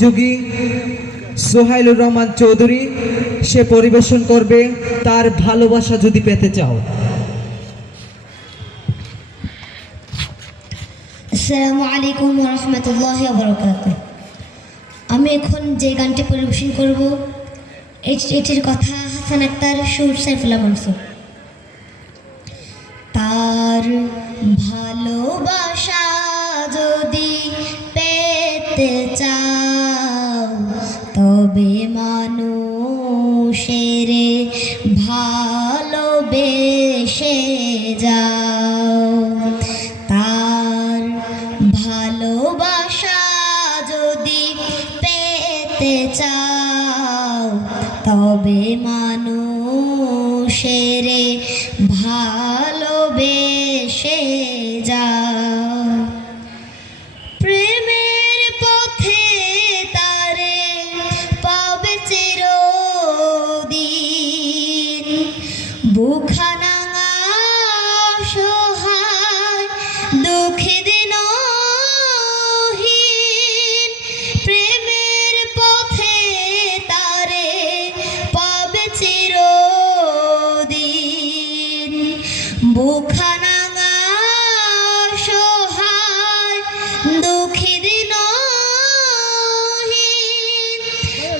প্রতিযোগী সোহাইলুর রহমান চৌধুরী, সে পরিবেশন করবে তার ভালোবাসা যদি পেতে চাও। আসসালামু আলাইকুম ওয়া রাহমাতুল্লাহি ওয়া বারাকাতুহু। আমি এখন যে গানটি পরিবেশন করব এটির কথা হাসান আক্তার, সুর সাইফুল্লাহ মনসুর। তার ভালোবাসা যদি পেতে চাও তবে মানুষের ভালোবেসে যাও। তার ভালোবাসা যদি পেতে চাও তবে মানুষের ভালোবেসে যাও। প্রেমের পথে তারে পাবে চিরদিন, বুকখানা সহায় দুঃখে দিনহীন। প্রেমের পথে তারে পাবে চিরদিন, বুকখানা সহায় দুঃখে দিনহীন।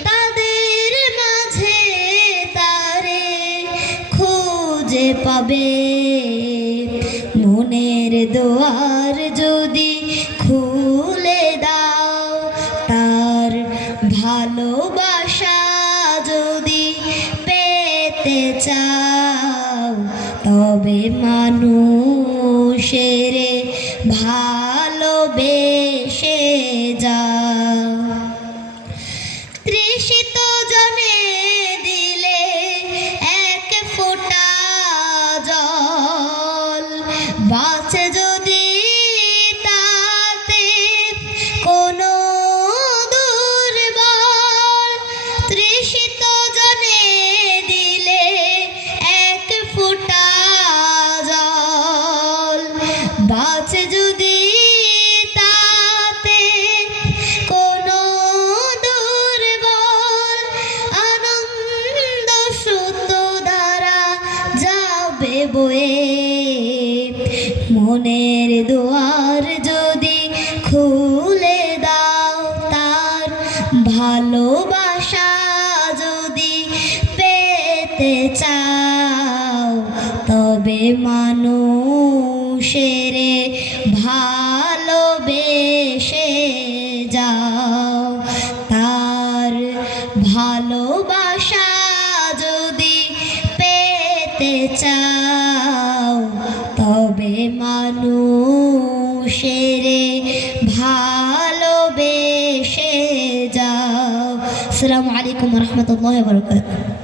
তাদের মাঝে তারে খুঁজে পাবে, মনের দুয়ার যদি খুলে দাও। তার ভালোবাসা যদি পেতে চাও তবে মানুষের ভালোবেসে যাও। তৃষিত জনে দিলে এক ফোঁটা জল, বাঁচে যদি তাতে কোনো দুর্বল। তৃষিত জনে দিলে এক ফোঁটা জল, বাঁচে যদি তাতে কোনো দুর্বল। আনন্দ সুত ধারা যাবে বয়ে, মনের দুয়ার যদি খুলে দাও। তার ভালোবাসা যদি পেতে চাও তবে মানুষের ভালোবেসে যাও। তার ভালোবাসা যদি পেতে চাও তবে মানুষের ভালোবেসে যাও। আসসালামু আলাইকুম ওয়া রাহমাতুল্লাহি ওয়া বারাকাতুহু।